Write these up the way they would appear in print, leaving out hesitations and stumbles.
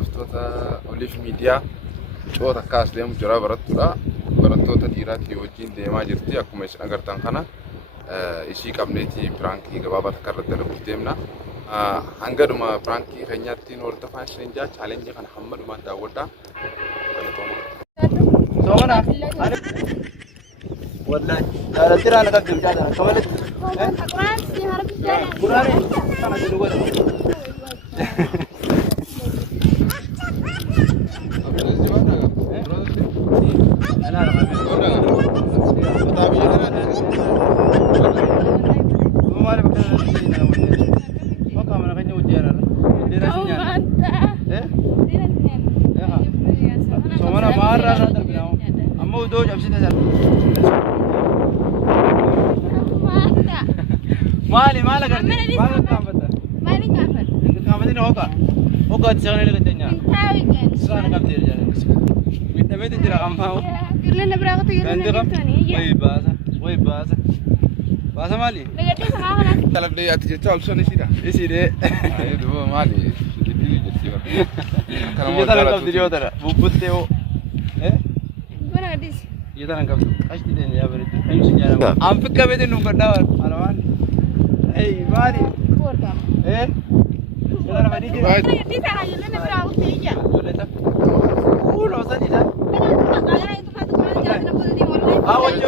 hordoftoota Oliif Miidiyaa coota kaas deemu jira barattuudha. Barattoota dhiiraatii wajjin deemaa jirti. Akkuma isin agartan kana ishii qabneetii piraankii gabaabaa takka irratti dalaguuf deemna. Hangaduma piraankii keenyaatti hordofaa isin jaa chaalenjii kana hammadumaan daawwadhaa. Soona wallahi dara tirana ka gimta dara kamale Quran si harap jalan. Quran sana dulu Mali mala kan? Mala kampet. Mari kapan? Kampet ini hoka. Hoka di sana lagi tanya. Tahu kan? Sana kampet dia jalan. Minta minta tidak kampau. Kirle na berapa tu kirle na gitu nih? Woi bahasa. Bahasa Mali. Lagi tu sama kan? Talab dia ati jechaa olsoon isiidha. Isi deh. Ayo dua Mali. Kita nangkap di dia tara. Bubut teo. Mana gadis? Kita nangkap. Pasti dia ya berarti. Ayo sejarah. Ampik kami tu nunggu dah. Alaman. Hey, Mari. Keluar kam. Kita nak mandi je. Di sana kirle na berapa tu aja? Boleh tak? Loh saja dah. Kaya itu kan tu mana jalan na pun di mulai. Awak je.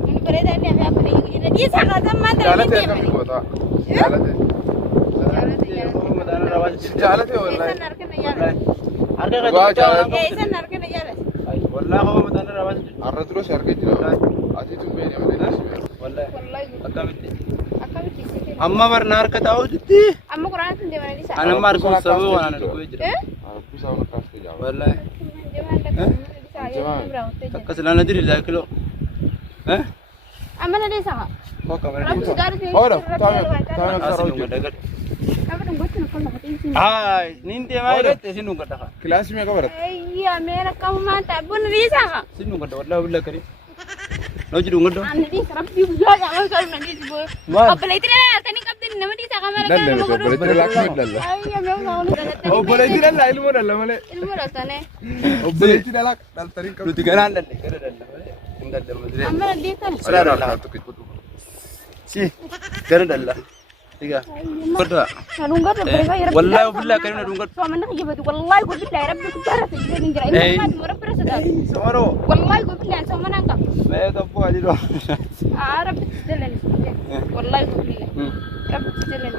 Ini berada di apa ni? Ini di sana zaman Jaalate dari akkami ni. goota? Jaalate. Jaalate wallahi. Harga kan? Wah, jalan. Isan narke na jalan. Wallah kau mata rawat. Arra dura si argee jira. Ati tun beene malee si Wallah. Wallahi. Akkamiti. Akak itu. Amma barna harka tahu ditti. Amma Quran tu di mana di sana? Ana mar ko sabu wana ko jira. Aku saw na kaste jawa. Wallah. Jaman Kasalana diri la kilo. Amma na di sana. Kau kamera Rabu di. sudah di. Ora, tayo Asin nunggu dagat. Apa tu buat nak kalau hati sini? Ay, ninti mai rete sinu kata ka. Kilaas mee qabarat. Iya, mera kamu mantap. Bun di sana. Sinu kata wallah billah kari. Lo jidu ngado. Ane di sana di buat jangan kalau nanti di buat. Apa lagi tidak? Tadi kapten nama di sana mana Lalle me boleh tidak lakmi lalle. Iya, memang kalau Oh boleh tidak lah ilmu lalle male. ilmu rasanya. Oh boleh tidak lak dal tarin Lu tiga nan dan kare dan. Indah dan madre. Amma di sana. Si, kare dan lah. Tiga. Kedua. Nunggu tu mereka ya. Wallahi billah kari nunggu. Suami nak je betul. Wallahi gue bilang Rabbi tu cara sejauh ini jadi. Ini kan murah perasaan. Samaro. Wallahi gue bilang sama nangkap. Saya tak puas di doa. Rabbi jalan. Wallahi gue bilang. Rabbi jalan.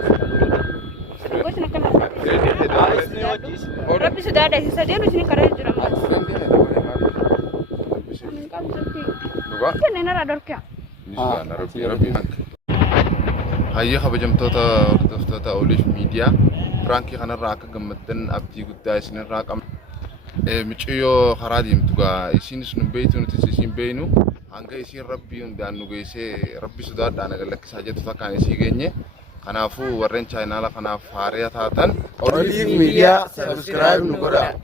Gue sini kan. Rabbi sudah ada sisa dia di sini karena jurang. Kan ini radar kya? Hayya kabajamtoota hordoftoota Oliif Miidiyaa piraankii kanarraa akka gammaddan abdii guddaa isinirraa qabna. Micciyoo karaa deemtugaa isinis nu beeytu nuti isin beeynu hanga isiin rabbii hundaan nu geessee rabbi sodaadhaan aga lakkisaa jettu takkaan isii geenye. Kanaafuu warreen chaayinaala kanaaf haariyaa taatan Oliif Miidiyaa subscribe nu godhaa.